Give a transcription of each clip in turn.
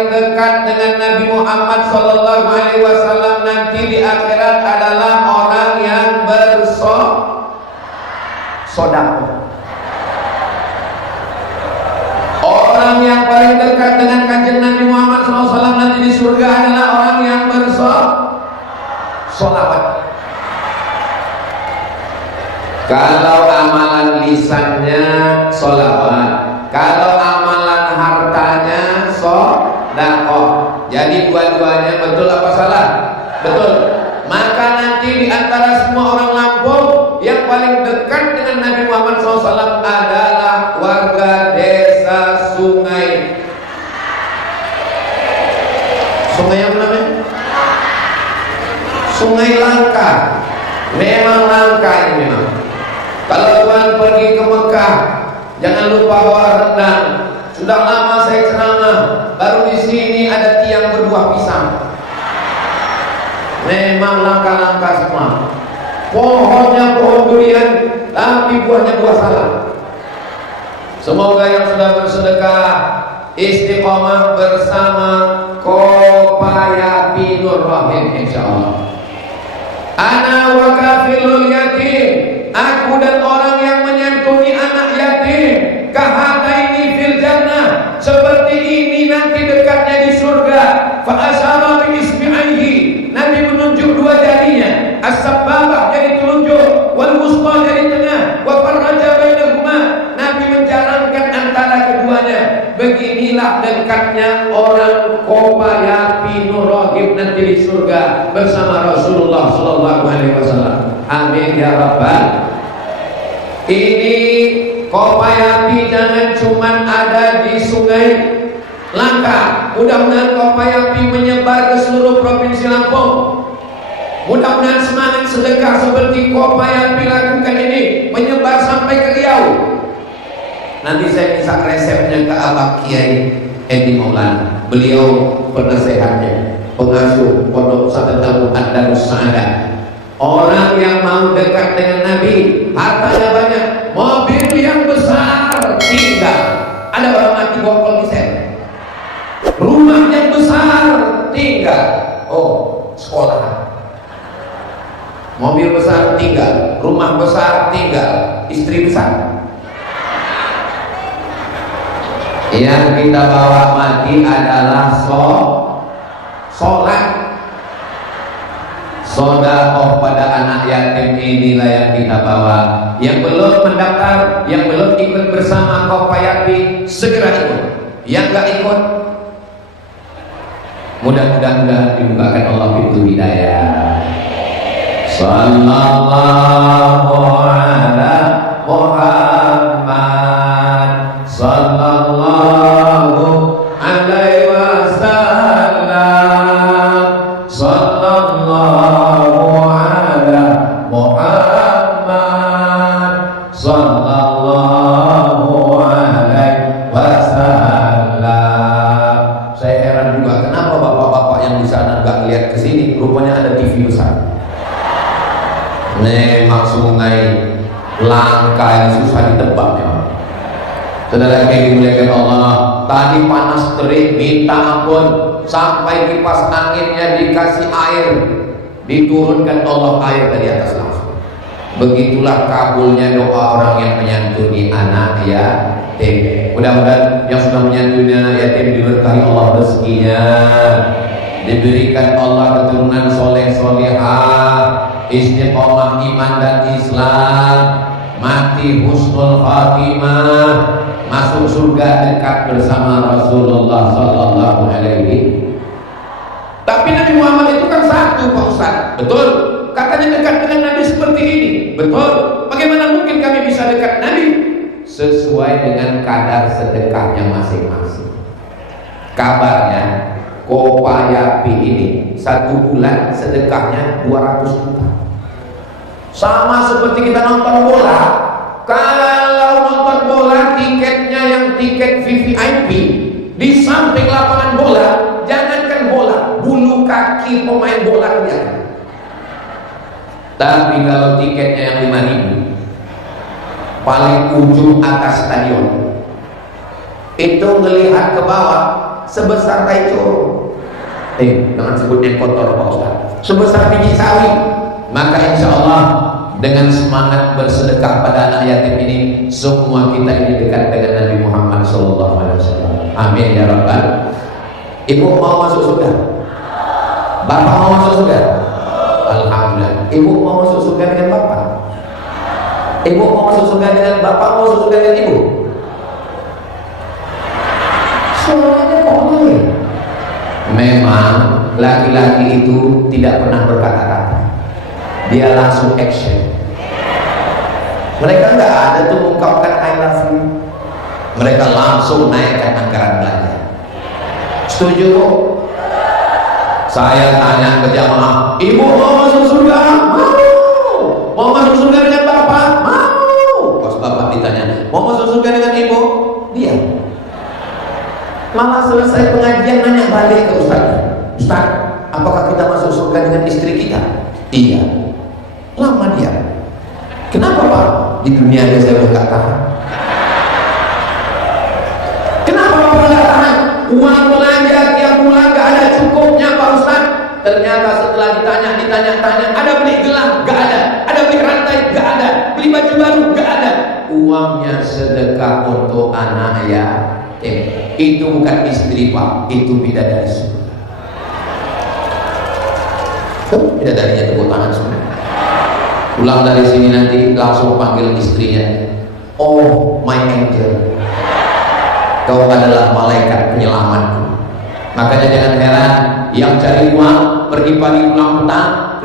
paling dekat dengan Nabi Muhammad sallallahu alaihi wasallam nanti di akhirat adalah orang yang bersedekah. Orang yang paling dekat dengan kanjeng Nabi Muhammad SAW nanti di surga adalah orang yang bersolawat. Kalau amalan lisannya solawat, kalau amalan hartanya sedekah. Jadi dua-duanya betul apa salah? Betul. Maka nanti di antara semua orang Lampung yang paling dekat dengan Nabi Muhammad SAW adalah warga desa Sungai. Sungai apa namanya? Sungai Langka. Memang langka ini memang. Kalau Tuhan pergi ke Mekah, jangan lupa bawa rendang. Sudah lama saya ceramah, baru di sini ada tiang berbuah pisang. Memang langka-langka semua. Pohonnya pohon durian, tapi buahnya buah salak. Semoga yang sudah bersedekah istiqomah bersama Kopaya Binur Rahim insyaallah. Ana wa kafilul yatim, aku dan orang yang menyantuni anak yatim, kahataini fil jannah, seperti ini nanti dekatnya di surga. Fa asyara bi isbi'aihi, Nabi menunjuk dua jarinya, as-sababah jadi telunjuk, wal wusta jadi tengah, wa farraja bainahuma, Nabi menjalankan antara keduanya. Beginilah dekatnya orang Kopaya Binur Rahim nanti di surga bersama Rasulullah sallallahu alaihi wasallam. Amin ya rabbal. Ini Kopaya jangan cuman ada di Sungai Langka. Mudah-mudahan Kopaya menyebar ke seluruh provinsi Lampung. Mudah-mudahan semangat sedekah seperti Kopaya lakukan ini menyebar sampai ke Riau. Nanti saya bisa resepnya ke Abah Kiai Edi Maulana. Beliau penasehatnya, pengasuh Pondok Pesantren Ad-Darus Sa'adah. Orang yang mau dekat dengan Nabi, hartanya banyak, mobil yang besar tinggal. Ada orang mati bawa kolbisen. Rumah yang besar tinggal. Oh, sekolah. Mobil besar tinggal, rumah besar tinggal, istri besar. Yang kita bawa mati adalah sholat. Sedekah pada anak yatim inilah yang kita bawa. Yang belum mendaftar, yang belum ikut bersama Kopaya segera ikut. Yang gak ikut, mudah-mudahan dibukakan Allah pintu hidayah. Sallallahu ala Muhammad, sallallahu alaihi wasallam, sallallahu ala Muhammad, sallallahu alaihi wasallam. Saya heran juga kenapa bapak-bapak yang di sana nggak lihat ke sini, rupanya ada TV besar. Memang Sungai Langka yang susah ditebak memang. Saudara yang dimuliakan Allah, tadi panas terik minta ampun, sampai kipas anginnya dikasih air, diturunkan Allah air dari atas langsung. Begitulah kabulnya doa orang yang menyantuni anak yatim. Mudah-mudahan yang sudah menyantuni anak yatim diberkahi Allah rezekinya, diberikan Allah keturunan soleh solehah, istiqomah iman dan Islam, mati husnul khatimah, masuk surga dekat bersama Rasulullah sallallahu alaihi. Tapi Nabi Muhammad itu kan satu Pak Ustaz. Betul. Katanya dekat dengan Nabi seperti ini. Betul. Bagaimana mungkin kami bisa dekat Nabi? Sesuai dengan kadar sedekahnya masing-masing. Kabarnya Kopaya ini 1 bulan sedekahnya 200 juta. Sama seperti kita nonton bola. Kalau nonton bola tiketnya yang tiket VVIP, di samping lapangan bola, jangankan bola, bulu kaki pemain bola kelihatan. Tapi kalau tiketnya yang 5.000, paling ujung atas stadion, itu melihat ke bawah sebesar tai coro. Jangan sebut yang kotor Pak Ustaz. Sebesar biji sawi. Maka insya Allah dengan semangat bersedekah pada anak yatim ini, semua kita ini dekat dengan Nabi Muhammad SAW. Amin ya Rabbal. Ibu mau masuk surga? Bapak mau masuk surga? Alhamdulillah. Ibu mau masuk surga dengan bapak? Ibu mau masuk surga dengan bapak? Mau masuk surga dengan ibu? Suaranya kok lain? Memang laki-laki itu tidak pernah berkata-kata, dia langsung action. Mereka nggak ada tuh mengungkapkan I love you, mereka langsung naikkan anggaran belanja. Setuju? Saya tanya ke jamaah, ibu mau masuk surga? Mau. Mau masuk surga dengan bapak? Mau. Pas bapak ditanya, mau masuk surga dengan ibu? Dia malah selesai pengajian nanya balik ke Ustaz, Ustaz, apakah kita masuk surga dengan istri kita? Iya. Lama dia. Kenapa Pak? Di dunia dia saya udah gak tahan. Kenapa Bapak gak tahan? Uang belanja tiap bulan gak ada cukupnya Pak Ustaz. Ternyata setelah ditanya, ada beli gelang? Gak ada. Ada beli rantai? Gak ada. Beli baju baru? Gak ada. Uangnya sedekah untuk anak ya. Itu bukan istri Pak, itu bidadari surga. Bidadarinya tepuk tangan semua. Pulang dari sini nanti langsung panggil istrinya, oh my angel, kau adalah malaikat penyelamatku. Makanya jangan heran yang cari uang pergi pagi pulang petang,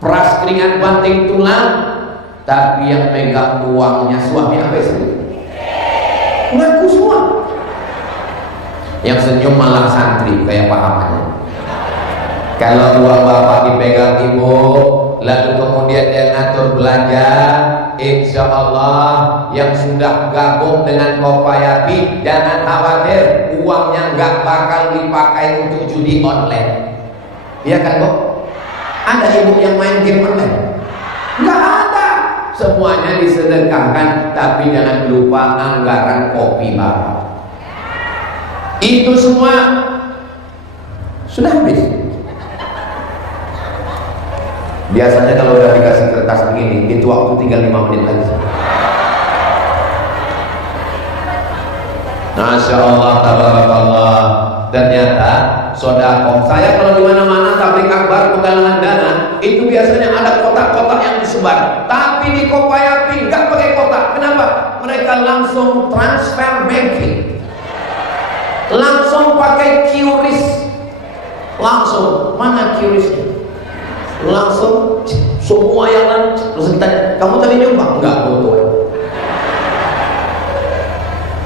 peras keringat banting tulang, tapi yang megang uangnya suami apa istri? Ngaku semua. Yang senyum malah santri kayak pahamannya. Kalau uang bapak dipegang ibu, lalu kemudian dia ngatur belanja, insya Allah yang sudah gabung dengan Kopayapi, jangan khawatir, uangnya nggak bakal dipakai untuk judi online. Iya kan Kok? Ada ibu yang main game online? Nggak ada. Semuanya disedekahkan, tapi jangan lupa anggaran kopi bapak. Itu semua sudah habis. Biasanya kalau udah dikasih kertas begini, itu waktu tinggal 5 menit lagi. Masya Allah, tabarakallah. Ternyata sodako. Saya kalau di mana-mana tablik akbar penggalangan dana, itu biasanya ada kotak-kotak yang disebar. Tapi di Kopayapi nggak pakai kotak. Kenapa? Mereka langsung transfer banking, langsung pakai QRIS. Langsung mana QRISnya? Langsung semua yang terus ditanya, kamu tadi nyumbang? Enggak, betul.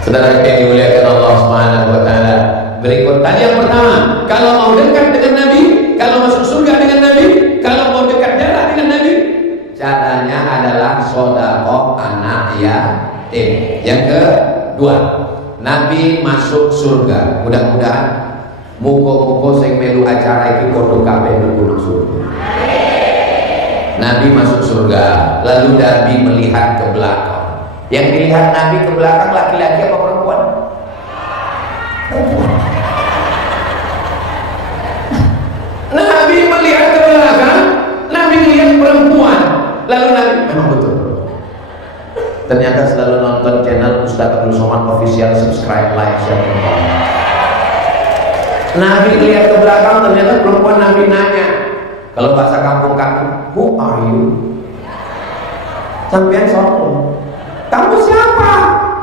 Saudara yang dimuliakan Allah Subhanahu wa taala. Berikut tadi yang pertama, kalau mau dekat dengan Nabi, kalau masuk surga dengan Nabi, kalau mau dekat darah dengan Nabi, caranya adalah sedekah anak yatim. Yang kedua, Nabi masuk surga. Mudah-mudahan muko-muko sing melu acara itu kodo kabeh mlebu surga. Nabi masuk surga, lalu Nabi melihat ke belakang. Yang dilihat Nabi ke belakang laki-laki apa perempuan? Perempuan. Nabi melihat ke belakang, Nabi melihat perempuan. Lalu Nabi memang betul. Ternyata selalu nonton channel Ustaz Abdul Somad Official, subscribe, like, share, dan komen. Nabi melihat ke belakang, ternyata perempuan. Nabi nanya, kalau bahasa kampung-kampung, who are you? Sampean sopo? Kamu siapa?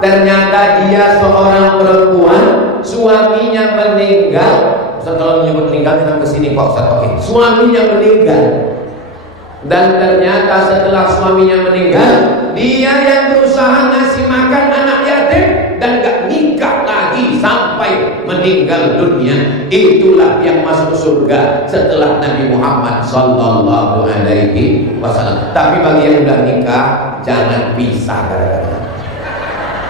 Ternyata dia seorang perempuan, suaminya meninggal. Ustaz kalau menyebut meninggal jangan kesini Pak Ustaz. Oke, suaminya meninggal. Dan ternyata setelah suaminya meninggal, dia yang berusaha ngasih makan anak yatim dan gak nikah lagi sampai meninggal dunia. Itulah yang masuk surga setelah Nabi Muhammad sallallahu alaihi wasallam. Tapi bagi yang udah nikah, jangan pisah gara-gara.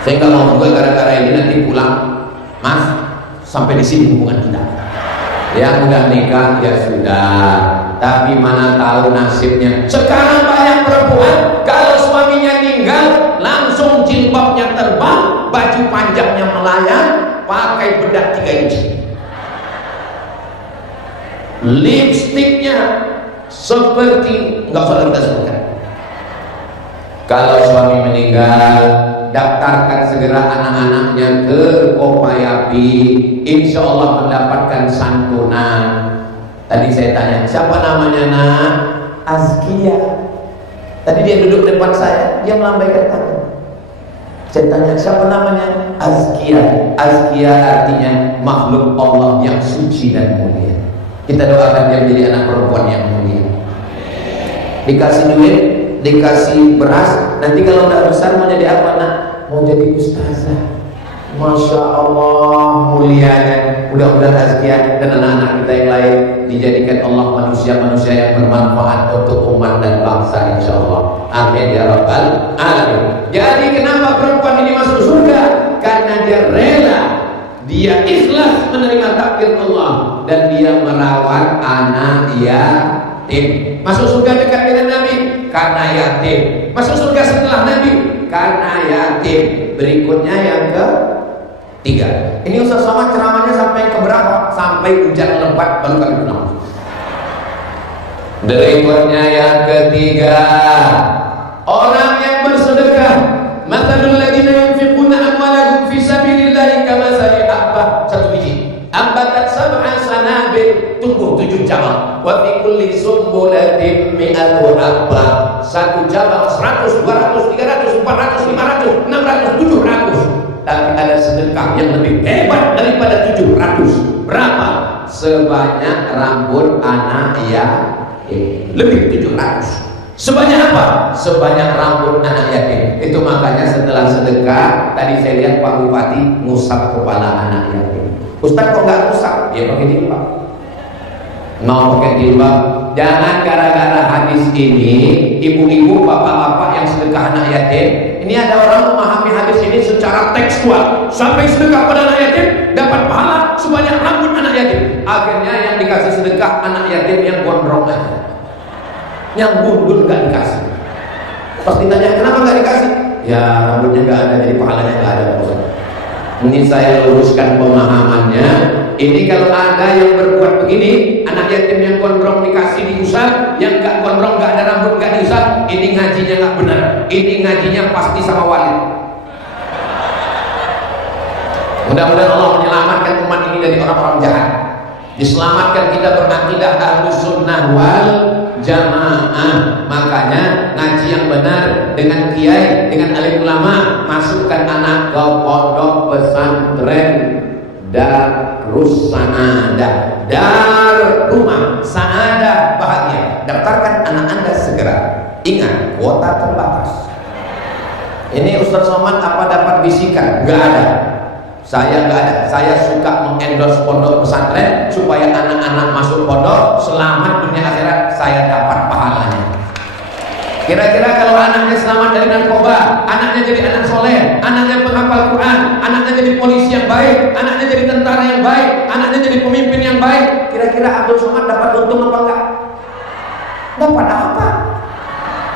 Saya nggak mau juga gara-gara ini nanti pulang, Mas, sampai di sini hubungan kita. Yang udah nikah ya sudah, tapi mana tahu nasibnya. Sekarang banyak perempuan kalau suaminya meninggal langsung jilbabnya terbang, baju panjangnya melayang, pakai bedak 3 inci. Lipstiknya seperti, nggak usah kita sebutkan. Kalau suami meninggal, daftarkan segera anak-anaknya ke Kopayapi, insya Allah mendapatkan santunan. Tadi saya tanya, siapa namanya nak? Azkia. Tadi dia duduk depan saya, dia melambaikan tangan. Saya tanya, siapa namanya? Azkia. Azkia artinya makhluk Allah yang suci dan mulia. Kita doakan dia menjadi anak perempuan yang mulia. Dikasih duit, dikasih beras, nanti kalau udah besar mau jadi apa nak? Mau jadi ustazah. Masya Allah mulianya. Mudah-mudahan Azkia dan anak-anak kita yang lain dijadikan Allah manusia-manusia yang bermanfaat untuk umat dan bangsa, insya Allah. Amin ya rabbal alamin. Jadi kenapa perempuan ini masuk surga? Karena dia rela, dia ikhlas menerima takdir Allah, dan dia merawat anak yatim. Masuk surga dekat dengan Nabi karena yatim. Masuk surga setelah Nabi karena yatim. Berikutnya yang ketiga. Ini Ustaz Somad ceramahnya sampai ke berapa? Sampai hujan lebat baru kami kenal. Berikutnya yang ketiga, orang yang bersedekah. Mathalul ladzina yunfiquna amwalahum fi sabilillahi kamathali habbah, satu biji, ambatat sab'a sanabil, tumbuh 7 cabang, wa fi kulli sumbulatin mi'atu habbah, satu cabang 100, 200, 300, 400, 500, 600, 700. Tapi ada sedekah yang lebih hebat daripada 700. Berapa? Sebanyak rambut anak yatim. Lebih 700. Sebanyak apa? Sebanyak rambut anak yatim. Itu makanya setelah sedekah, tadi saya lihat Pak Bupati ngusap kepala anak yatim. Ustaz kok nggak ngusap? Dia pakai jilbab. Mau pakai jilbab. Jangan gara-gara hadis ini, ibu-ibu, bapak-bapak yang sedekah anak yatim. Ini ada orang memahami hadis ini secara tekstual. Sampai sedekah pada anak yatim dapat pahala sebanyak rambut anak yatim. Akhirnya yang dikasih sedekah anak yatim yang gondrong aja, yang gundul gak dikasih. Pas ditanya kenapa gak dikasih? Ya rambutnya gak ada, jadi pahalanya gak ada. Ini saya luruskan pemahamannya. Ini kalau ada yang berbuat begini, anak yatim yang gondrong dikasih diusap, yang gak gondrong gak ada rambut gak diusap, ini ngajinya gak benar. Ini ngajinya pasti sama wali. Mudah-mudahan Allah menyelamatkan umat ini dari orang-orang jahat. Diselamatkan kita berakidah Ahlus Sunnah wal Jamaah. Makanya ngaji yang benar dengan kiai, dengan alim ulama, masukkan anak ke pondok pesantren Darus Saadah, Dar rumah Saadah bahagia. Daftarkan anak Anda segera. Ingat, kuota terbatas. Ini Ustaz Somad apa dapat bisikan? Gak ada. Saya nggak ada. Saya suka mengendorse pondok pesantren supaya anak-anak masuk pondok selamat dunia akhirat, saya dapat pahalanya. Kira-kira kalau anaknya selamat dari narkoba, anaknya jadi anak soleh, anaknya penghafal Quran, anaknya jadi polisi yang baik, anaknya jadi tentara yang baik, anaknya jadi pemimpin yang baik, kira-kira Abdul Somad dapat untung apa enggak? Dapat apa?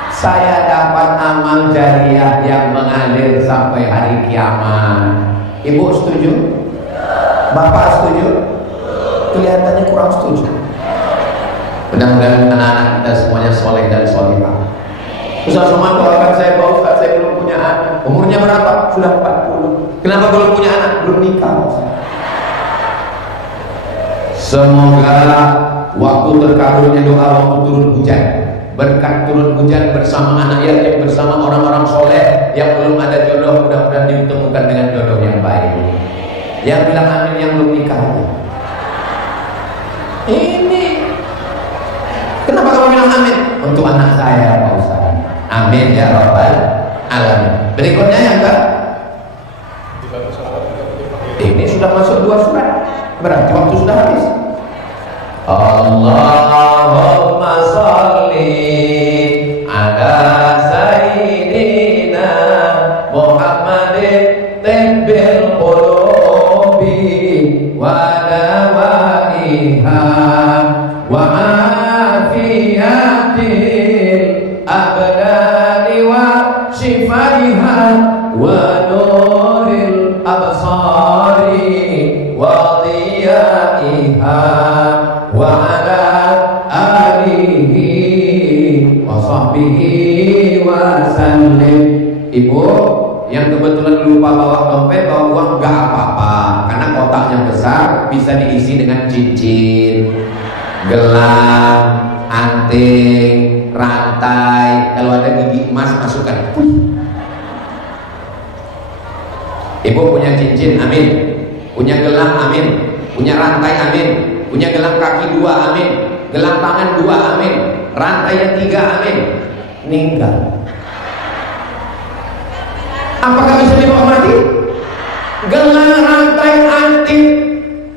Saya dapat amal jariah yang mengalir sampai hari kiamat. Ibu setuju? Bapak setuju? Kelihatannya kurang setuju. Mudah-mudahan anak-anak kita semuanya soleh dan solehah. Ustaz Somad doakan saya, Pak Ustaz, saya belum punya anak. Umurnya berapa? Sudah 40. Kenapa belum punya anak? Belum nikah. Semoga waktu terkabulnya doa, waktu turun hujan, berkat turun hujan bersama anak yatim, bersama orang-orang soleh yang belum ada jodoh, mudah-mudahan ditemukan dengan jodoh yang baik. Yang bilang amin yang belum nikah. Ini kenapa kamu bilang amin? Untuk anak saya, Pak Ustaz. Amin ya rabbal alamin. Berikutnya yang ini sudah masuk 2 surat. Berarti waktu sudah habis. Allahumma sholli ala sayyidina Muhammadin tibbil qulubi wa dawaiha wa afiyatil abdani wa shifaiha wa nuril absari wa alaiha wa ala alihi wa sahbihi wa sallim. Ibu yang kebetulan lupa bawa dompet, bawa uang gak apa-apa, karena kotaknya besar, bisa diisi dengan cincin, gelang, anting, rantai. Kalau ada gigi emas masukkan. Ibu punya cincin, amin. Punya gelang, amin. Punya rantai, amin. Punya gelang kaki 2, amin. Gelang tangan 2, amin. Rantai yang 3, amin. Meninggal. Apakah bisa dibawa mati? Gelang, rantai, anting,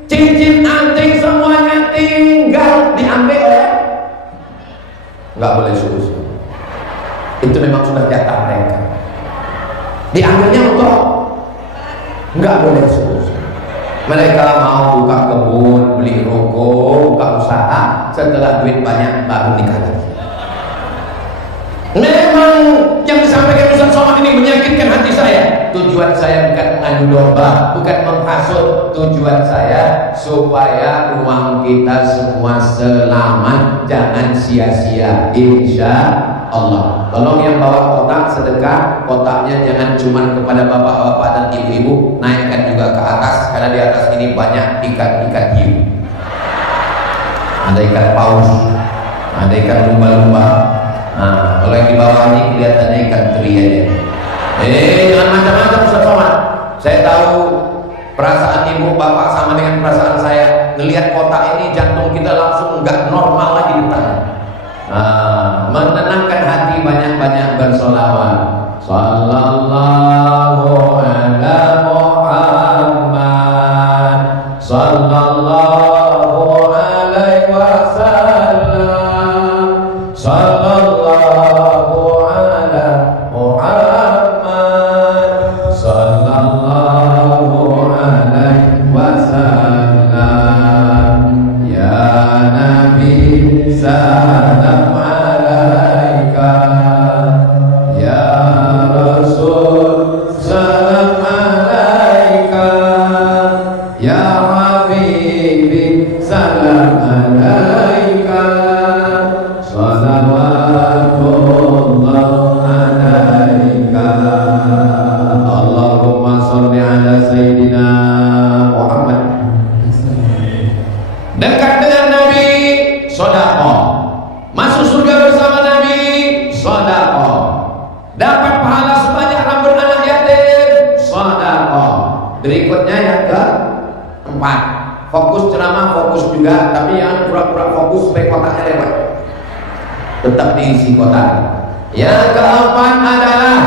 cincin, anting, semuanya tinggal, diambil oleh, nggak boleh susu. Itu memang sudah jatah mereka. Diambilnya untuk, nggak boleh susu. Mereka mau buka kebun, beli ruko, buka usaha, setelah duit banyak baru nikah lagi. Memang yang disampaikan Ustaz Somad ini menyakitkan hati saya. Tujuan saya bukan mengadu domba, bukan menghasut. Tujuan saya supaya uang kita semua selamat, jangan sia-sia, insya Allah. Tolong yang bawa kotak sedekah, kotaknya jangan cuma kepada bapak-bapak dan ibu-ibu, naikkan juga ke atas, karena di atas ini banyak ikan-ikan hiu. Ada ikan paus, ada ikan lumba-lumba. Nah, kalau yang di bawah ini kelihatannya ikan teri aja. Jangan macam-macam Ustaz Somad. Saya tahu perasaan ibu bapak sama dengan perasaan saya. Ngelihat kotak ini jantung kita langsung nggak normal lagi di tangan. Menenangkan hati, banyak-banyak bersolawat. Sallallahu ala Muhammad, sallallahu alaihi wasallam, sallallahu ala Muhammad, sallallahu alaihi wasallam. Ya Nabi salam alaika, ya Rasul salam alaika, ya Habibi salam alaika, salawatullah alaika. Allahumma sholli ala Sayyidina Muhammad. Dekat dengan Nabi, sedekah. Masuk surga bersama Nabi, sedekah. Dapat pahala sebanyak rambut anak yatim, sedekah. Berikutnya yang keempat, fokus ceramah, fokus juga, tapi jangan pura-pura fokus supaya kotaknya lewat. Tetap diisi kotak. Yang keempat adalah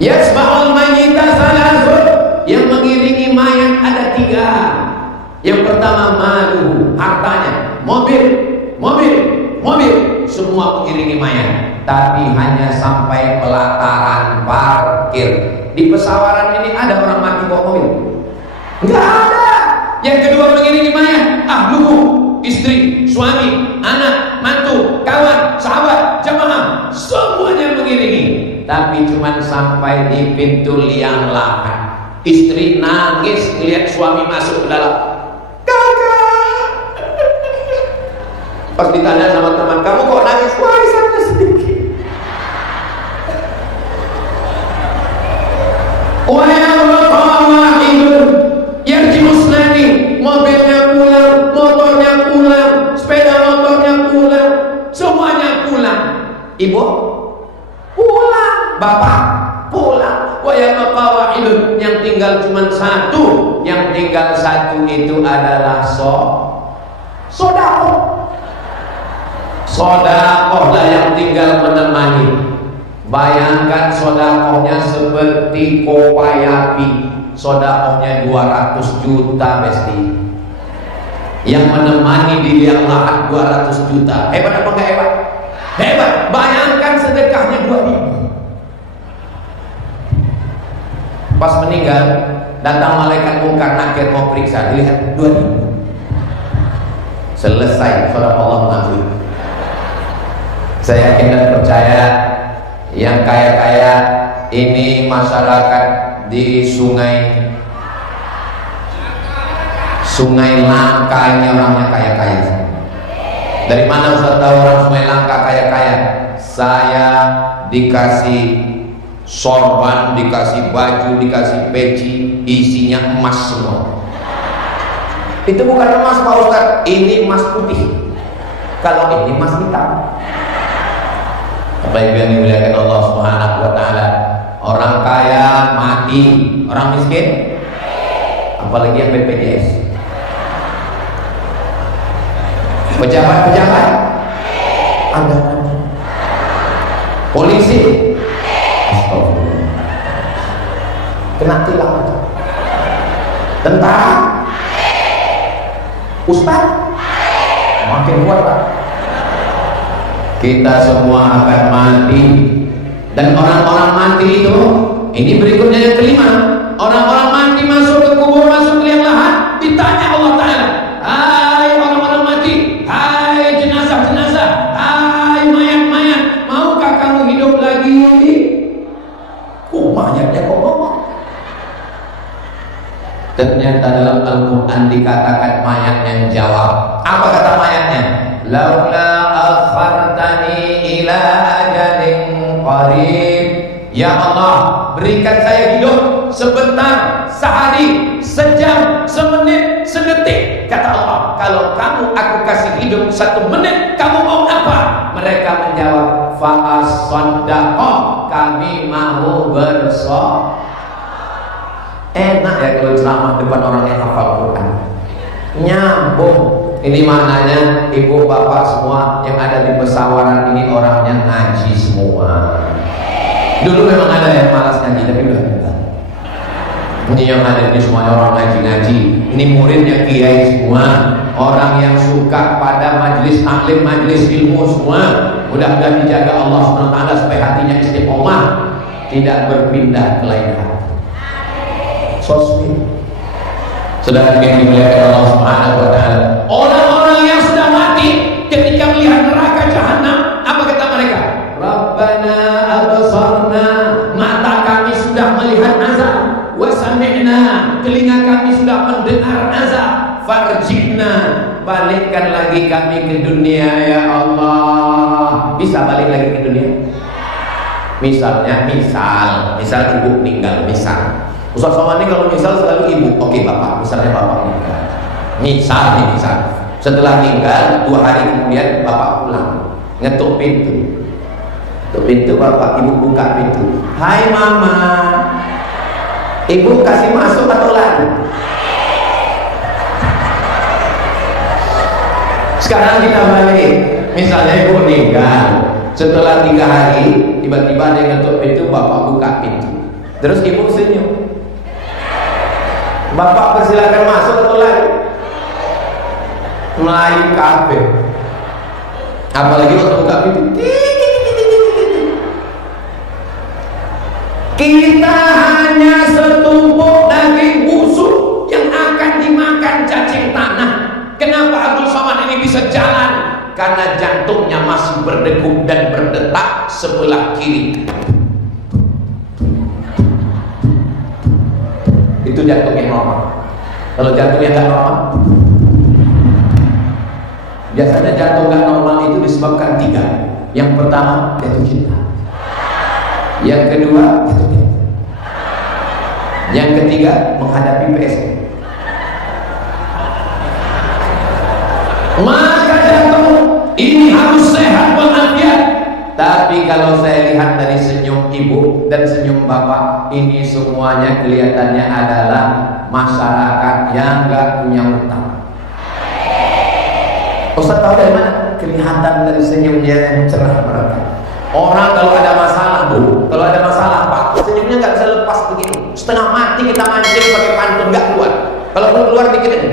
yasma'ul mayyita salasun, yang mengiringi mayat ada 3. Yang pertama malu, hartanya, mobil, semua mengiringi mayat, tapi hanya sampai pelataran parkir. Di pesawaran ini ada orang mati bawa mobil? Enggak ada. Yang kedua mengiringi mayat, ahluhu, istri, suami, anak, mantu, kawan, sahabat, jamaah, semuanya mengiringi, tapi cuma sampai di pintu liang lahat. Istri nangis melihat suami masuk ke dalam. Kakak. Pas ditanya sama teman, kamu kok nangis? Warisannya sedikit. Mobilnya pulang, motornya pulang, sepeda motornya pulang, semuanya pulang. Ibu pulang, bapak pulang. Yang tinggal cuma 1, yang tinggal 1 itu adalah sodakoh. Sodakoh lah yang tinggal menemani. Bayangkan sodakohnya seperti kopai api. Sodakohnya 200 juta besti. Yang menemani di liang lahat 200 juta. Hebat apa enggak hebat? Hebat. Bayangkan sedekahnya 2.000. Pas meninggal, datang malaikat mungkar nakir mau periksa, dilihat 2.000. Selesai sedekah Allah mengampuni. Saya yakin dan percaya yang kaya-kaya ini masyarakat di sungai Sungai Langka ini orangnya kaya-kaya. Dari mana Ustaz tahu orang Sungai Langka kaya-kaya? Saya dikasih sorban, dikasih baju, dikasih peci, isinya emas semua. Itu bukan emas Pak Ustaz, ini emas putih. Kalau ini emas hitam. Bapak Ibu yang dimuliakan Allah Subhanahu wa taala, orang kaya mati, orang miskin apalagi yang BPJS. Pejabat-pejabat ada, polisi astagfirullah kena tilang, tentara, ustaz makin kuat Pak. Kita semua akan mati, dan orang-orang mati itu, ini berikutnya yang kelima, orang-orang mati masuk ke kubur, masuk ke liang lahat, ditanya Allah Ta'ala, hai orang-orang mati, hai jenazah-jenazah, hai mayat-mayat, maukah kamu hidup lagi? Mayatnya kok ngomong? Ternyata dalam Al-Quran dikatakan mayatnya yang jawab. Apa kata mayatnya? Laula akhartani ila ajalin qarib. Ya Allah, berikan saya hidup sebentar, sehari, sejam, semenit, sedetik. Kata Allah, kalau kamu aku kasih hidup 1 menit, kamu mau apa? Mereka menjawab, fa'as-saddaqah, kami mau bersedekah. Enak ya kalau ceramah depan orang yang hafal Quran, nyambung. Ini maknanya ibu bapak semua yang ada di pesawaran ini orangnya ngaji semua. Dulu memang ada yang malas ngaji, tapi udah enggak. Ini yang ada ini semuanya orang ngaji-ngaji. Ini muridnya kiai semua, orang yang suka pada majelis taklim, majelis ilmu semua. Mudah-mudahan dijaga Allah SWT supaya hatinya istiqomah, tidak berpindah ke lain hati. Sosmed. Saudara yang dimuliakan Allah Subhanahu wa taala, orang-orang yang sudah mati ketika melihat neraka jahanam, apa kata mereka? Rabbana absarna, mata kami sudah melihat azab, wa sami'na, telinga kami sudah mendengar azab, farjina, balikkan lagi kami ke dunia ya Allah. Bisa balik lagi ke dunia? Misalnya, misal ibu meninggal, misal Ustaz Somad ini kalau misal selalu ibu, oke bapak, misalnya bapak meninggal, misal setelah meninggal 2 hari kemudian bapak pulang, ngetuk pintu, bapak, ibu buka pintu, hai mama, ibu kasih masuk atau lari? Sekarang kita balik, misalnya ibu meninggal, setelah 3 hari tiba-tiba ada yang ngetuk pintu, bapak buka pintu, terus ibu senyum, bapak persilakan masuk atau lari? Melayu kabeh. Apalagi waktu buka pintu, kita hanya setumpuk daging busuk yang akan dimakan cacing tanah. Kenapa Abdul Somad ini bisa jalan? Karena jantungnya masih berdegup dan berdetak sebelah kiri. Itu jantung yang normal. Kalau jantung yang nggak normal, biasanya jantung nggak normal itu disebabkan 3. Yang pertama jatuh cinta, yang kedua jatuh cinta, yang ketiga menghadapi PSB. Maka jantung ini harus sehat walafiat. Tapi kalau saya lihat dari senyum ibu dan senyum bapak, ini semuanya kelihatannya adalah masyarakat yang nggak punya utang. Ustaz tahu dari mana? Kelihatan dari senyumnya yang cerah mereka. Orang kalau ada masalah bu, kalau ada masalah pak, senyumnya nggak bisa lepas begini. Setengah mati kita mancing pakai pantun nggak kuat. Kalau keluar dikit aja.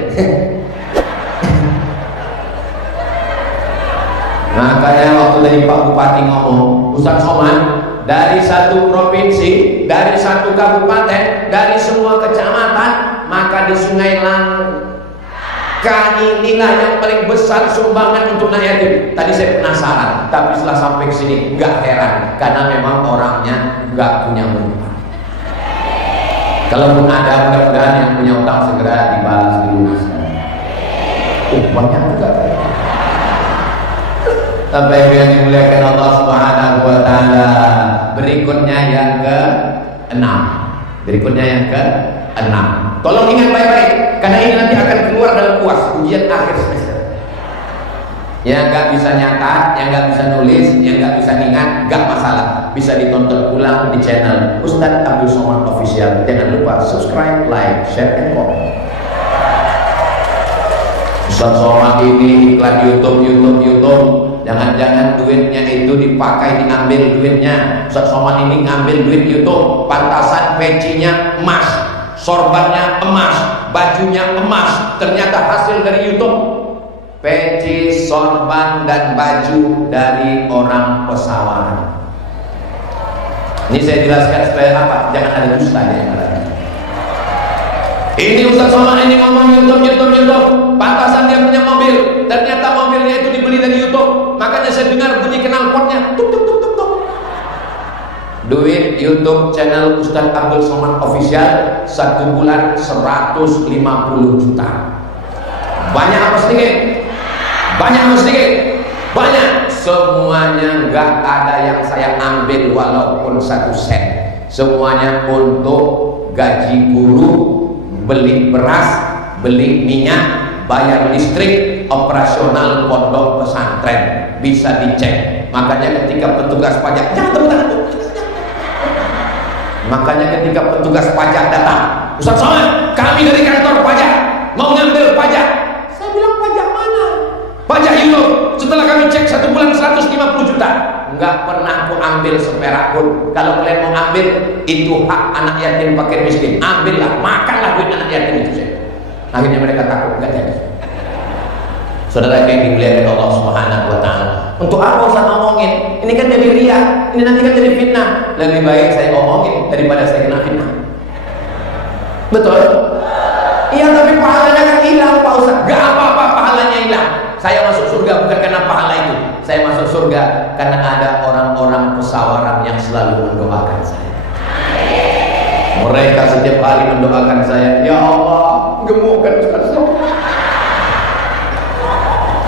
Makanya waktu dari Pak Bupati ngomong, Ustaz Somad, dari satu provinsi, dari satu kabupaten, dari semua kecamatan, maka di Sungai Langka inilah yang paling besar sumbangan untuk anak yatim. Tadi saya penasaran, tapi setelah sampai ke sini nggak heran, karena memang orangnya nggak punya utang. Kalaupun ada, mudah-mudahan yang punya utang segera dibalas dulu. banyak juga. Sampai yang dimuliakan Allah Subhanahu wa taala. Berikutnya yang ke-6. Tolong ingat baik-baik, karena ini nanti akan keluar dalam UAS, ujian akhir semester. Yang nggak bisa nyatat, yang nggak bisa nulis, yang nggak bisa ingat, nggak masalah, bisa ditonton ulang di channel Ustadz Abdul Somad Official. Jangan lupa subscribe, like, share, and comment. Ustadz Somad ini iklan YouTube. Jangan-jangan duitnya itu dipakai diambil duitnya. Ustadz Somad ini ngambil duit YouTube. Pantasan pecinya emas, sorbannya emas, bajunya emas. Ternyata hasil dari YouTube. Peci, sorban, dan baju dari orang pesawaran. Ini saya jelaskan supaya apa? Jangan ada dusta ya. Ini Ustadz Somad ini ngomong YouTube. Pantasan dia punya mobil. Ternyata mobilnya itu dibeli dari YouTube. Makanya saya dengar bunyi knalpotnya. Tuk tuk tuk tuk tuk. Duit YouTube channel Ustadz Abdul Somad Official 1 bulan 150 juta. Banyak apa sedikit? Banyak. Semuanya nggak ada yang saya ambil walaupun 1 sen. Semuanya untuk gaji guru, beli beras, beli minyak, bayar listrik, operasional pondok pesantren. Bisa dicek. Makanya ketika petugas pajak datang, Ustadz Somad, kami dari kantor pajak mau ngambil pajak. Saya bilang, pajak mana? Pajak YouTube. Setelah kami cek 1 bulan 150 juta. Nggak pernah aku ambil seperak pun. Kalau kalian mau ambil, itu hak anak yatim fakir miskin. Ambillah, makanlah duit anak yatim itu. Akhirnya mereka takut, nggak jadi. Saudara yang dimuliakan Allah Subhanahu wa taala. Untuk apa usah ngomongin? Ini kan jadi riya, ini nanti kan jadi fitnah. Lebih baik saya ngomongin daripada saya kena fitnah. Betul? Iya, tapi pahalanya kan hilang, Pak Ustaz. Gak apa-apa pahalanya hilang. Saya masuk surga bukan karena pahala itu. Saya masuk surga karena ada orang-orang pesawaran yang selalu mendoakan saya. Mereka setiap hari mendoakan saya, ya Allah, gemukkan Ustaz Somad.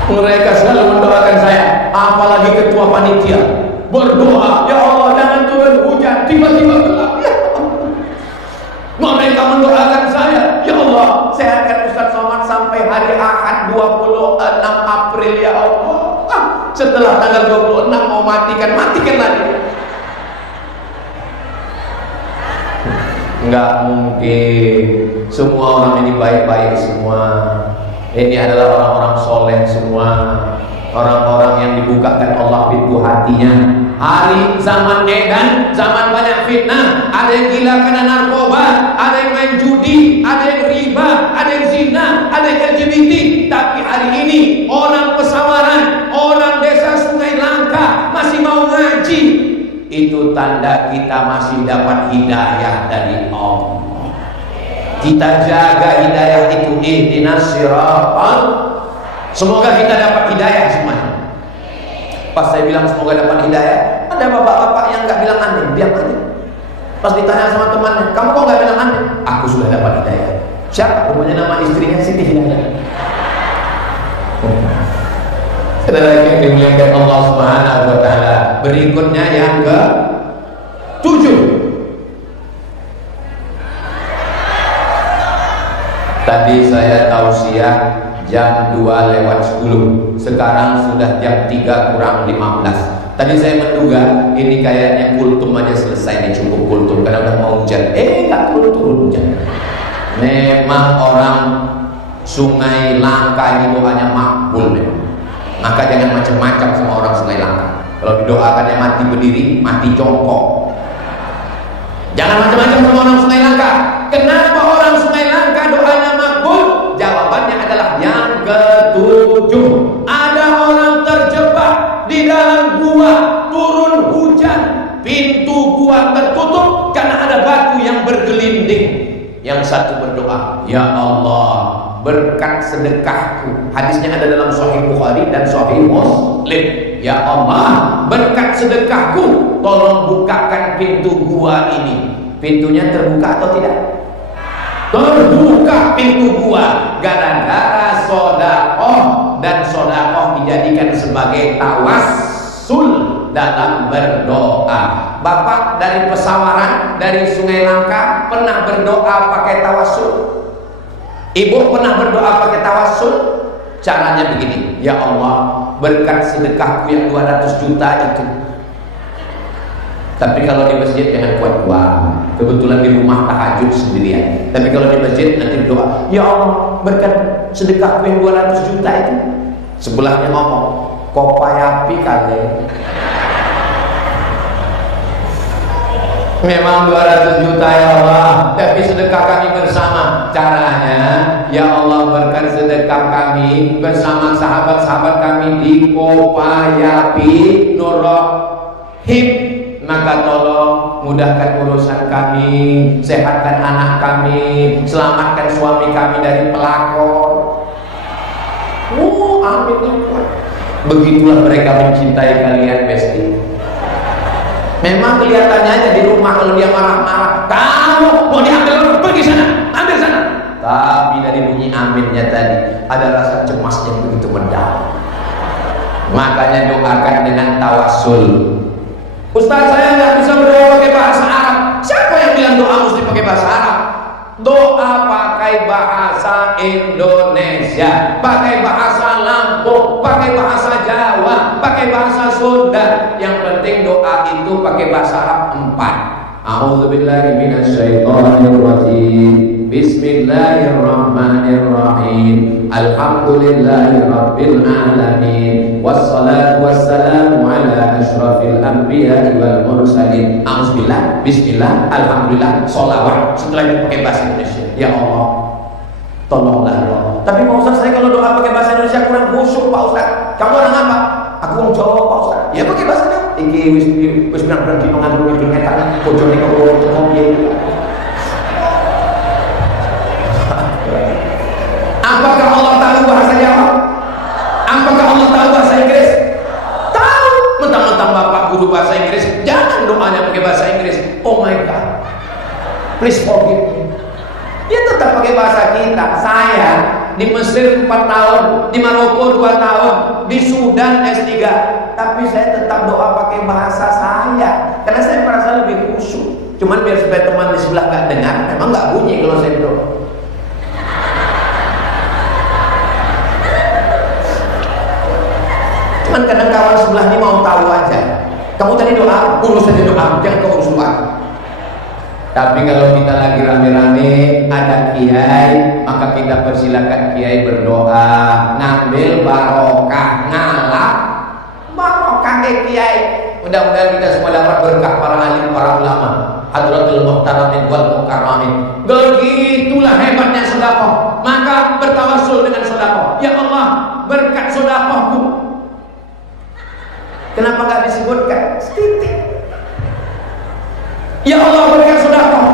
Mereka selalu mendoakan saya, apalagi ketua panitia berdoa, ya Allah jangan turun hujan, tiba-tiba gelap. Ya Allah. Mereka mendoakan saya, ya Allah sehatkan Ustadz Somad sampai hari Ahad 26 April ya Allah. Setelah tanggal 26 mau matikan lagi. Enggak mungkin. Semua orang ini baik-baik semua. Ini adalah orang-orang soleh semua, orang-orang yang dibukakan Allah pintu hatinya. Hari zaman edan, zaman banyak fitnah. Ada yang gila karena narkoba, ada yang main judi, ada yang riba, ada yang zina, ada yang LGBT. Tapi hari ini orang pesawaran, orang desa Sungai Langka masih mau ngaji. Itu tanda kita masih dapat hidayah dari Allah. Kita jaga hidayah itu, ihdinas siratal. Semoga kita dapat hidayah semuanya. Pas saya bilang semoga dapat hidayah, ada bapak-bapak yang nggak bilang amin, diam aja. Pas ditanya sama temannya, kamu kok nggak bilang amin? Aku sudah dapat hidayah. Siapa? Rupanya nama istrinya Siti Hidayah. Saudara yang dimuliakan Allah Subhanahu wa taala. Berikutnya yang ke-7. Tadi saya tausiah jam 2:10. Sekarang sudah jam 3:15. Tadi saya menduga ini kayaknya kultum aja selesai nih, cukup kultum karena udah mau hujan. Nggak turun hujan. Memang orang Sungai Langka ini doanya makbul memang. Maka jangan macam-macam sama orang Sungai Langka. Kalau didoakannya mati berdiri, mati jongkok. Jangan macam-macam sama orang Sungai Langka. Kenapa orang Sungai Langka doanya makbul? Jawabannya adalah yang ke-7. Ada orang terjebak di dalam gua, turun hujan, pintu gua tertutup karena ada batu yang bergelinding. Yang satu berdoa, ya Allah, berkat sedekahku. Hadisnya ada dalam Sahih Bukhari dan Sahih Muslim. Ya Allah, berkat sedekahku, tolong bukakan pintu gua ini. Pintunya terbuka atau tidak? terbuka pintu gua gara-gara sodakoh, dan sodakoh dijadikan sebagai tawassul dalam berdoa. Bapak dari Pesawaran, dari Sungai Langka pernah berdoa pakai tawassul? Ibu pernah berdoa pakai tawassul? Caranya begini, ya Allah, berkat sedekahku yang 200 juta itu. Tapi kalau di masjid jangan kuat-kuat. Kebetulan di rumah tahajud sendirian. Tapi kalau di masjid nanti berdoa, ya Allah, berkat sedekahku yang 200 juta itu. Sebelahnya ngomong, kopayapi kali. Memang 200 juta ya Allah, tapi sedekah kami bersama. Caranya, ya Allah, berkat sedekah kami bersama sahabat-sahabat kami di Kopayapi Nurrohim, maka tolong mudahkan urusan kami, sehatkan anak kami, selamatkan suami kami dari pelakor. Amin. Begitulah mereka mencintai kalian, Besti. Memang kelihatannya aja di rumah kalau dia marah-marah, kamu mau diambil orang, pergi sana, ambil sana. Tapi dari bunyi aminnya tadi ada rasa cemas yang begitu mendalam. Makanya doakan dengan tawassul. Ustaz, saya nggak bisa berdoa pakai bahasa Arab. Siapa yang bilang doa mesti pakai bahasa Arab? Doa pakai bahasa Indonesia, pakai bahasa Lampung, pakai bahasa Jawa, pakai bahasa Sunda. Yang penting doa itu pakai bahasa Arab 4. A'udzubillahi minasyaitonirrajim. Bismillahirrahmanirrahim. Alhamdulillahi rabbil alamin. Wassalatu wassalamu ala asyrafil anbiya'i wal mursalin. A'udzubillah, bismillah, alhamdulillah, sholawat. Setelah itu pakai bahasa Indonesia. Ya Allah, tolonglah ya Allah. Tapi Pak Ustaz, saya kalau doa pakai bahasa Indonesia kurang khusyuk Pak Ustaz. Kamu orang apa? Aku orang Jawa Pak Ustaz. Ya pakai bahasa Indonesia. Iki wis pirang-pirang dino ngandung ngidul ngetan bojone kok ngopi. Apakah Allah tahu bahasa Jawa? Apakah Allah tahu bahasa Inggris? Tahu. Mentang-mentang Bapak guru bahasa Inggris, jangan doanya pakai bahasa Inggris. Oh my God, please forgive me. Ya tetap pakai bahasa kita. Saya di Mesir 4 tahun, di Maroko 2 tahun, di Sudan S3. Tapi saya tetap doa pakai bahasa saya, karena saya merasa lebih khusyuk. Cuman biar supaya teman di sebelah gak dengar, memang gak bunyi kalau saya berdoa. Cuman kadang kawan sebelah ini mau tahu aja. Kamu tadi doa, urus saja doa, jangan kau urus doa. Tapi kalau kita lagi rame-rame ada kiai, maka kita persilakan kiai berdoa, ngambil barokah, ngalap barokah kiai. Mudah-mudahan kita semua dapat berkah para alim, para ulama, hadratul muhtaramin wal mukarramin. Begitulah hebatnya sedekah. Maka bertawassul dengan sedekah. Ya Allah, berkat sedekahku. Kenapa enggak disebutkan? Setitik. Ya Allah, berkat sedekah.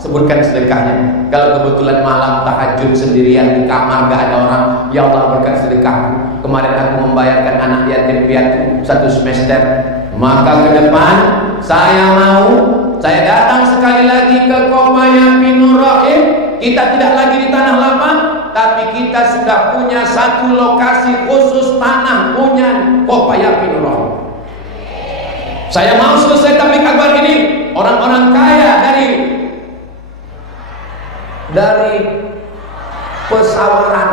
Sebutkan sedekahnya. Kalau kebetulan malam tahajud sendirian di kamar gak ada orang, ya Allah, berkat sedekahku. Kemarin aku membayarkan anak yatim piatu 1 semester. Maka ke depan saya datang sekali lagi ke Kopayapi Nurrohim. Kita tidak lagi di Tanah Lapang, tapi kita sudah punya satu lokasi khusus tanah punya Kopayapi Nurrohim. Saya mau selesai tabligh akbar ini, orang-orang kaya dari Pesawaran,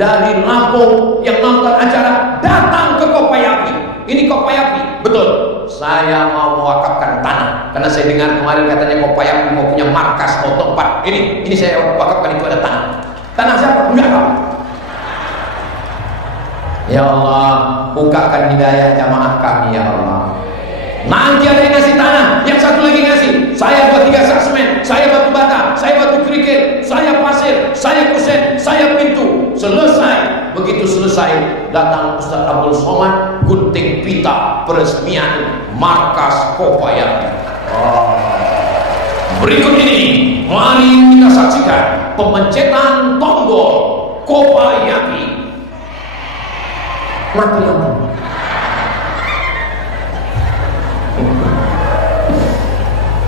dari Lampung yang nonton acara datang ke Kopayapi. Ini Kopayapi, betul. Saya mau mewakafkan tanah, karena saya dengar kemarin katanya Kopayapi mau punya markas atau tempat. Ini saya wakafkan, itu ada tanah. Tanah siapa? Enggak tahu. Ya Allah, bukakan hidayah jamaah kami ya Allah. Nanti ada yang ngasih tanah, yang satu lagi ngasih. Saya buat 3 sak semen, saya batu bata, saya batu kerikil, saya pasir, saya kusen, saya pintu. Selesai. Begitu selesai, datang Ustaz Abdul Somad, gunting pita peresmian markas Kopayapi. Berikut ini, mari kita saksikan pemencetan tombol Kopayapi. Mati lampu.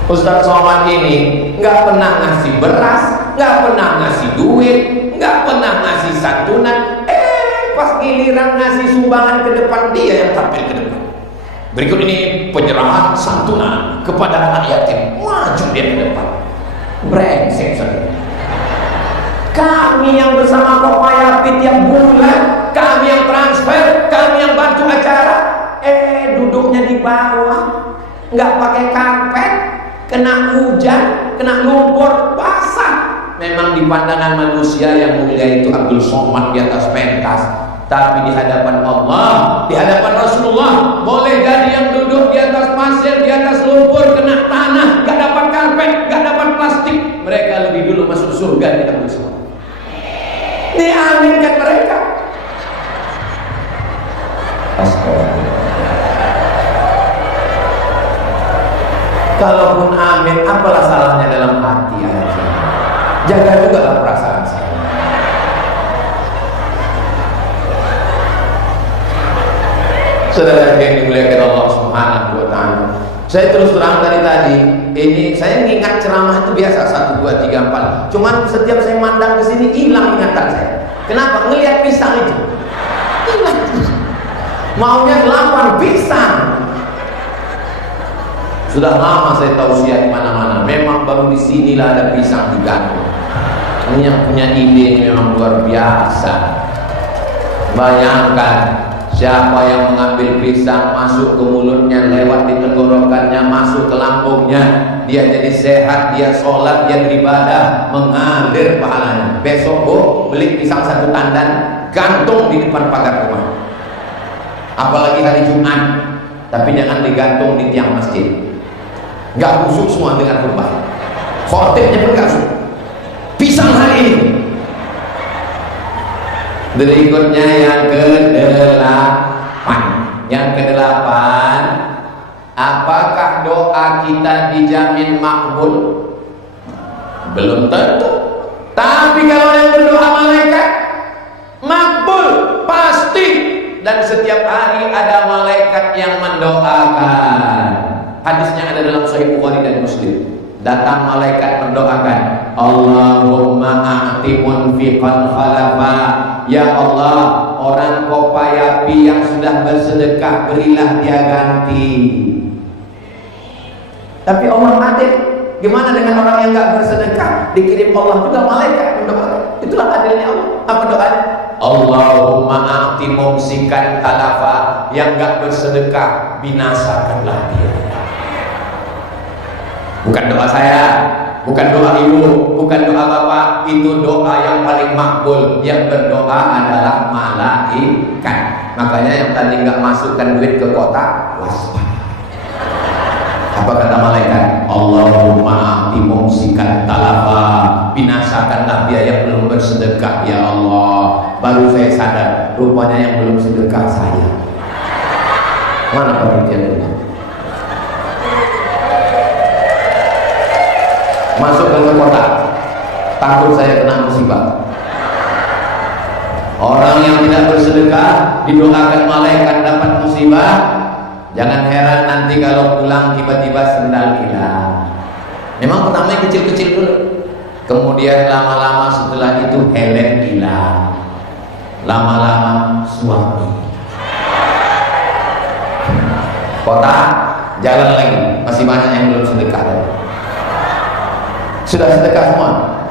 Ustaz Somad ini nggak pernah ngasih beras, nggak pernah ngasih duit, nggak pernah ngasih santunan. Pas giliran ngasih sumbangan ke depan, dia yang tampil ke depan. Berikut ini penyerahan santunan kepada anak yatim, maju dia ke depan. Brengsek saja. Kami yang bersama Kopayapi tiap bulan, kami yang transfer, kami yang bantu acara, duduknya di bawah, nggak pakai karpet, kena hujan, kena lumpur, basah. Memang di pandangan manusia yang mulia itu Abdul Somad di atas pentas, tapi di hadapan Allah, di hadapan Rasulullah, boleh jadi yang duduk di atas pasir, di atas lumpur, kena tanah, gak dapat karpet, gak dapat plastik. Mereka lebih dulu masuk surga di Abdul Somad. Diaminkan mereka. Kalaupun amin, apalah salahnya dalam hati aja. Jaga juga lah perasaan saya. Saudara yang dimuliakan Allah Subhanahu wa Ta'ala, saya terus terang dari tadi, ini saya ingat ceramah itu biasa 1, 2, 3, 4. Cuman setiap saya mandang ke sini hilang ingatan saya. Kenapa? Ngelihat pisang itu hilang. Maunya 8 pisang. Sudah lama saya tausiah di mana-mana. Memang baru di sinilah ada pisang digantung. Ini yang punya ide ini memang luar biasa. Bayangkan, siapa yang mengambil pisang masuk ke mulutnya, lewat di tenggorokannya, masuk ke lambungnya, dia jadi sehat, dia sholat, dia beribadah, mengalir pahalanya. Besok bu, beli pisang 1 tandan, gantung di depan pagar rumah. Apalagi hari Jumat, tapi jangan digantung di tiang masjid. Gak busuk semua dengan kurban. Khotibnya pun gak busuk. Pisang hari ini. Berikutnya yang ke-8. Yang ke-8, apakah doa kita dijamin makbul? Belum tentu. Tapi kalau yang berdoa malaikat makbul pasti. Dan setiap hari ada malaikat yang mendoakan. Hadisnya ada dalam Sahih Bukhari dan Muslim. Datang malaikat mendoakan, Allahumma a'ti munfiqan khalafa. Ya Allah, orang Kopayapi yang sudah bersedekah, berilah dia ganti. Tapi Allah adil. Gimana dengan orang yang gak bersedekah? Dikirim Allah juga malaikat mendoakan. Itulah adilnya Allah. Apa doanya? Allahumma a'ti mumsikan khalafa. Yang gak bersedekah, binasakanlah dia. Bukan doa saya, bukan doa ibu, bukan doa bapak. Itu doa yang paling makbul. Yang berdoa adalah malaikat. Makanya yang tadi nggak masukkan duit ke kotak, waspada. Apa kata malaikat? Allahumma a'ti mumsikan talafa. Binasakanlah dia yang belum bersedekah ya Allah. Baru saya sadar, rupanya yang belum sedekah saya. Mana panitia dulu? Masukkan ke kotak, takut saya kena musibah. Orang yang tidak bersedekah didoakan malaikat dapat musibah. Jangan heran nanti kalau pulang tiba-tiba sendal hilang. Memang pertama kecil-kecil dulu, kemudian lama-lama setelah itu helm hilang, lama-lama suami. Kotak jalan lagi, masih banyak yang belum sedekah. Sudah sedekah semua?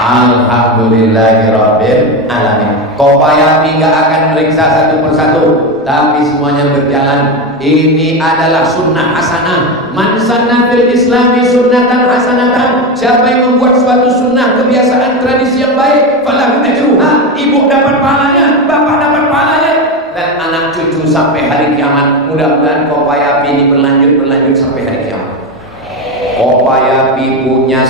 Alhamdulillahirabbil alamin. Kopayapi gak akan meriksa satu persatu, tapi semuanya berjalan. Ini adalah sunnah hasanah. Man sanna fil islami sunnatan hasanatan. Siapa yang membuat suatu sunnah, kebiasaan, tradisi yang baik, falahu ajruha. Ibu dapat pahalanya, bapak dapat pahalanya, dan anak cucu sampai hari kiamat. Mudah-mudahan Kopayapi ini berlanjut sampai hari kiamat. Kopayapi punya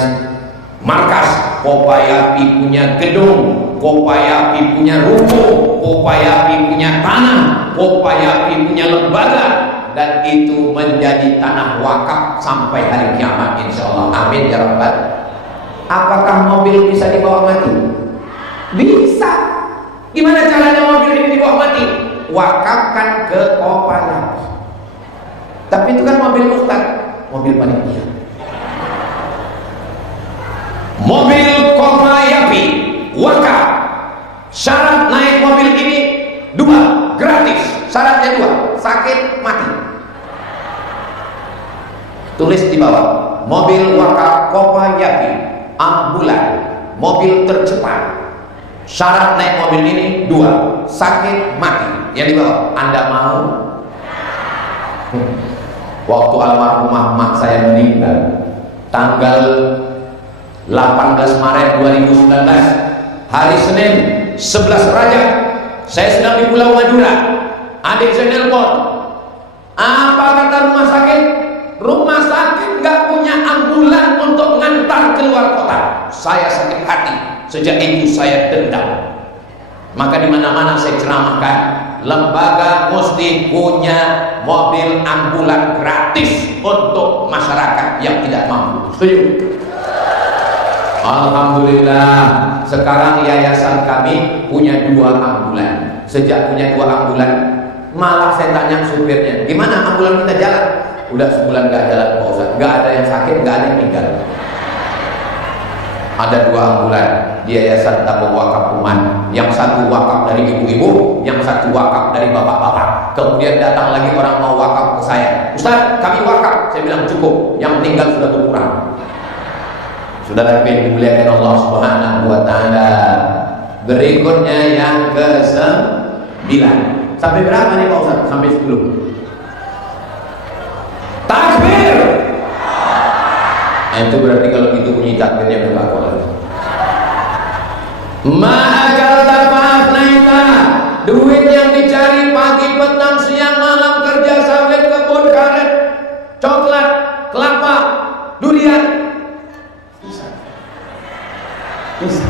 markas, Kopayapi punya gedung, Kopayapi punya ruko, Kopayapi punya tanah, Kopayapi punya lembaga, dan itu menjadi tanah wakaf sampai hari kiamat insyaallah. Amin ya rabbal. Apakah mobil bisa dibawa mati? Bisa. Gimana caranya mobil ini dibawa mati? Wakafkan ke Kopayapi. Tapi itu kan mobil ustaz, mobil panitia. Mobil Kopayapi wakaf. Syarat naik mobil ini dua, gratis. Syaratnya dua, sakit mati. Tulis di bawah, mobil wakaf Kopayapi, ambulan, mobil tercepat. Syarat naik mobil ini dua, sakit mati. Yang di bawah, Anda mau? Waktu almarhumah mak saya meninggal tanggal 18 Maret 2019, hari Senin 11 Rajab, saya sedang di Pulau Madura. Adik saya nelpon, apa kata rumah sakit? Rumah sakit nggak punya ambulan untuk ngantar keluar kota. Saya sakit hati, sejak itu saya dendam. Maka di mana-mana saya ceramahkan, lembaga mesti punya mobil ambulan gratis untuk masyarakat yang tidak mampu. Setuju? Alhamdulillah, sekarang yayasan kami punya 2 ambulan. Sejak punya 2 ambulan, malah saya tanya supirnya, gimana ambulan kita jalan? Udah sebulan gak jalan Pak Ustaz, gak ada yang sakit, gak ada yang meninggal. Ada 2 ambulan di Yayasan Tabung Wakaf Uman, yang satu wakaf dari ibu-ibu, yang satu wakaf dari bapak-bapak. Kemudian datang lagi orang mau wakaf ke saya, Ustaz kami wakaf. Saya bilang cukup, yang meninggal sudah berkurang. Saudara yang dimuliakan Allah Subhanahu wa taala. Berikutnya yang ke-9. Sampai berapa nih Pak Ustaz? Sampai 10. Takbir. Itu berarti kalau gitu bunyi takbirnya berlaku. Ma'akal tafa'afnaita, duit yang dicari pagi, petang, siang, malam, kerja sawit, kebun karet, coklat, kelapa, durian. Bisa.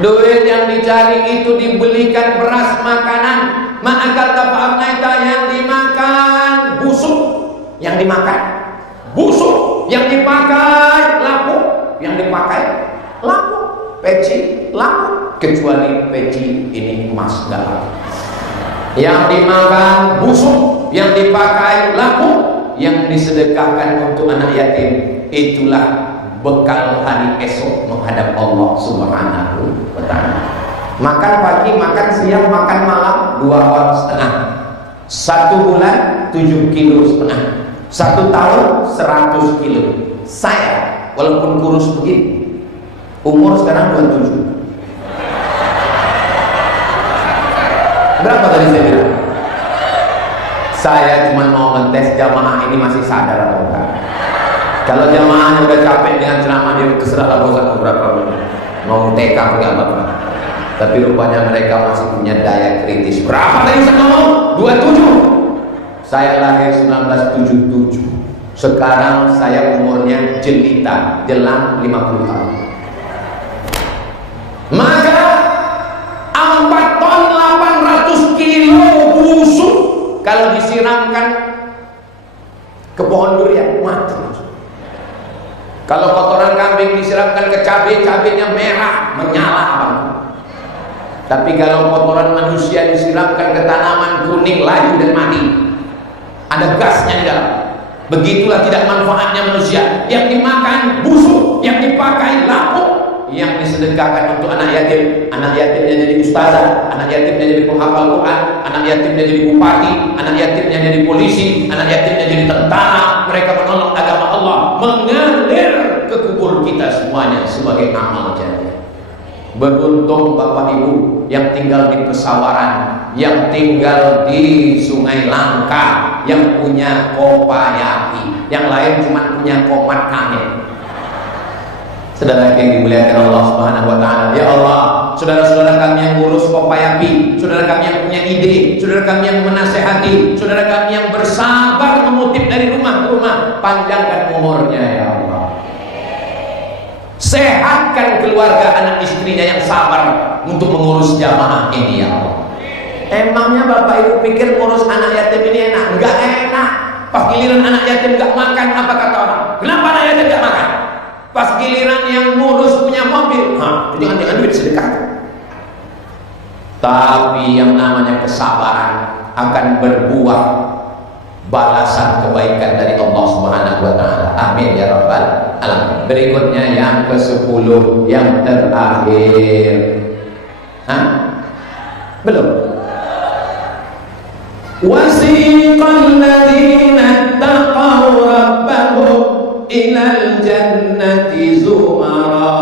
Duit yang dicari itu dibelikan beras makanan. Ma'akal tafa'afnaita, yang dimakan busuk, yang dimakan busuk, yang dipakai laku, yang dipakai laku, peci laku, kecuali peci ini emas enggak laku. Yang dimakan busuk, yang dipakai laku, yang disedekahkan untuk anak yatim, itulah bekal hari esok menghadap Allah Subhanahu wa taala. Makan pagi, makan siang, makan malam 2,5 1 bulan 7,5 kilo, 1 tahun 100 kilo. Saya walaupun kurus begini, umur sekarang 27. Berapa tadi saya bilang? Saya cuma mau ngetes jamaah ini masih sadar atau enggak. Kalau jamaahnya udah capek dengan ceramah dia, terserahlah bosan berapa menit, mau TK enggak apa-apa. Tapi rupanya mereka masih punya daya kritis. Berapa tadi saya ngomong? 27. Saya lahir 1977. Sekarang saya umurnya jelita, jelang 50 tahun. Maka 4 ton 800 kilo busuk kalau disiramkan ke pohon durian mati. Kalau kotoran kambing disiramkan ke cabai, cabainya merah, menyala bang. Tapi kalau kotoran manusia disiramkan ke tanaman, kuning, layu dan mati. Ada gasnya di dalam. Begitulah tidak manfaatnya manusia. Yang dimakan busuk, yang dipakai lapuk, yang disedekahkan untuk anak yatim. Anak yatimnya jadi ustazah, anak yatimnya jadi penghafal Quran, anak yatimnya jadi bupati, anak yatimnya jadi polisi, anak yatimnya jadi tentara. Mereka menolong agama Allah, mengalir ke kubur kita semuanya sebagai amal jariah. Beruntung Bapak Ibu yang tinggal di Pesawaran, yang tinggal di Sungai Langka, yang punya Kopayapi, yang lain cuma punya Komat Kamil. Saudara yang dimuliakan Allah Subhanahu wa taala. Ya Allah, saudara-saudara kami yang ngurus Kopayapi, saudara kami yang punya ide, saudara kami yang menasehati, saudara kami yang bersabar mengutip dari rumah ke rumah, panjangkan umurnya ya Allah. Sehatkan keluarga anak istrinya yang sabar untuk mengurus jamaah ini ya Allah. Emangnya Bapak Ibu pikir ngurus anak yatim ini enak? Enggak enak. Pas giliran anak yatim enggak makan, apa kata orang? Kenapa anak yatim enggak makan? Pas giliran yang ngurus punya mobil, jangan dengan duit sedekah. Tapi yang namanya kesabaran akan berbuah balasan kebaikan dari Allah Subhanahu wa taala. Amin ya rabbal alamin. Berikutnya yang ke-10, yang terakhir. Hah? Belum. Wasiqal ladzina taqaw rabbahum ilal jannati zumara.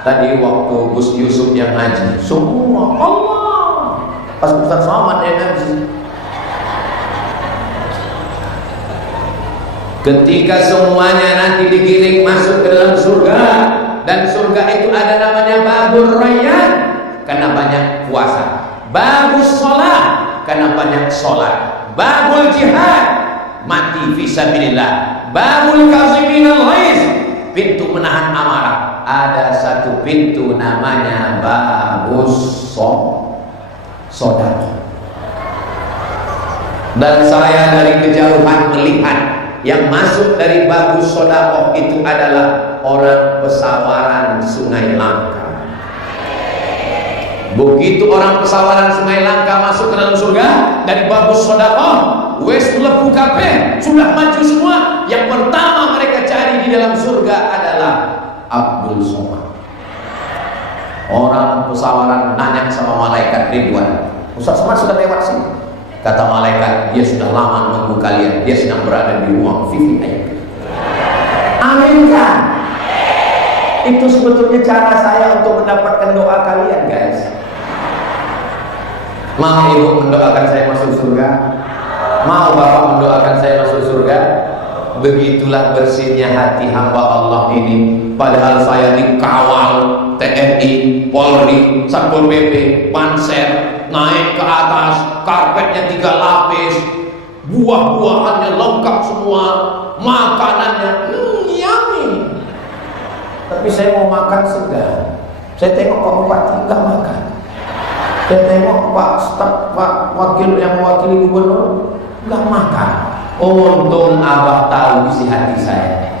Tadi waktu Gus Yusuf yang ngaji, semua Allah. Pas Ustaz Somad yang ngaji, ketika semuanya nanti digiring masuk ke dalam surga, dan surga itu ada namanya Babur Rayyan karena banyak puasa, Babus Sholat karena banyak sholat, Babul Jihad mati fisabilillah, Babul Kaziminal Ghaiz pintu menahan amarah. Ada satu pintu namanya Babus Sodaqah. Dan saya dari kejauhan melihat yang masuk dari Babus Sodaqah itu adalah orang pesawaran Sungai Langka. Begitu orang pesawaran Sungai Langka masuk ke dalam surga dari Babus Sodaqah, wes mlebu kabeh, sudah maju semua. Yang pertama mereka cari di dalam surga adalah Abdul Somad. Orang pesawaran nanya sama malaikat Ridwan, Ustaz Somad sudah lewat sini. Kata malaikat, dia sudah lama menunggu kalian, dia sedang berada di ruang VIP. Amin kan? Itu sebetulnya cara saya untuk mendapatkan doa kalian, guys. Mau ibu mendoakan saya masuk surga? Mau bapak mendoakan saya masuk surga? Begitulah bersihnya hati hamba Allah ini. Padahal saya dikawal TNI, Polri, Satpol PP, Pansel, naik ke atas, karpetnya 3 lapis, buah-buahannya lengkap semua, makanannya yummy. Tapi saya mau makan segar. Saya tengok Pak Bupati nggak makan. Saya tengok Pak Wakil yang mewakili gubernur nggak makan. Untung Abah tahu isi hati saya.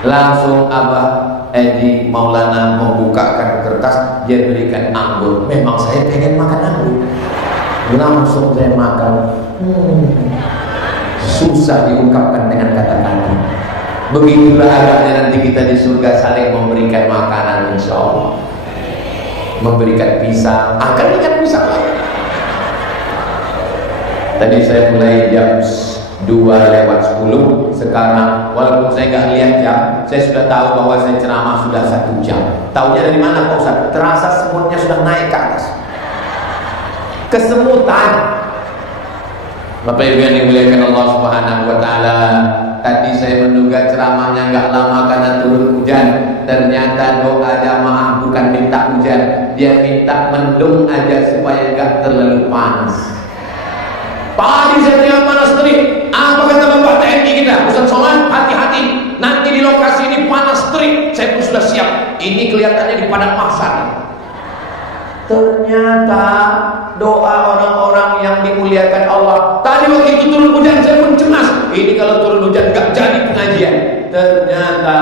Langsung Abah Edi Maulana membukakan kertas, dia berikan anggur. Memang saya pengen makan anggur. Langsung saya makan. Susah diungkapkan dengan kata-kata. Begitulah agaknya nanti kita di surga saling memberikan makanan, insya Allah. Memberikan pisang, akan berikan pisang. Tadi saya mulai jam 2:10. Sekarang walaupun saya nggak lihat jam, saya sudah tahu bahwa saya ceramah sudah 1 jam. Taunya dari mana Pak Ustaz? Terasa semutnya sudah naik ke atas. Kesemutan. Bapak Ibu yang dimuliakan Allah Subhanahu wa taala, tadi saya menduga ceramahnya nggak lama karena turun hujan. Ternyata doa jamaah bukan minta hujan, dia minta mendung aja supaya nggak terlalu panas. Tadi saya tinggal panas terik. Apa kata Bapak TNI kita? Ustaz Somad, hati-hati. Nanti di lokasi ini panas terik. Saya pun sudah siap. Ini kelihatannya di padang mahsyar. Ternyata doa orang-orang yang dimuliakan Allah. Tadi waktu itu turun hujan, saya pun cemas. Ini kalau turun hujan gak jadi pengajian. Ternyata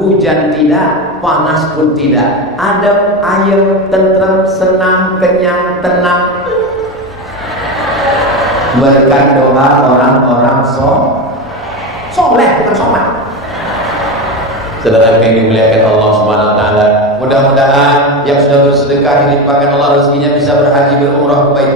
hujan tidak, panas pun tidak. Adem, ayem, tentrem, senang, kenyang, tenang. Berkat doa orang-orang soleh, bukan somat. Saudara yang dimuliakan Allah Subhanahu wa taala, mudah-mudahan yang sudah bersedekah dilimpahkan Allah rezekinya bisa berhaji berumrah ke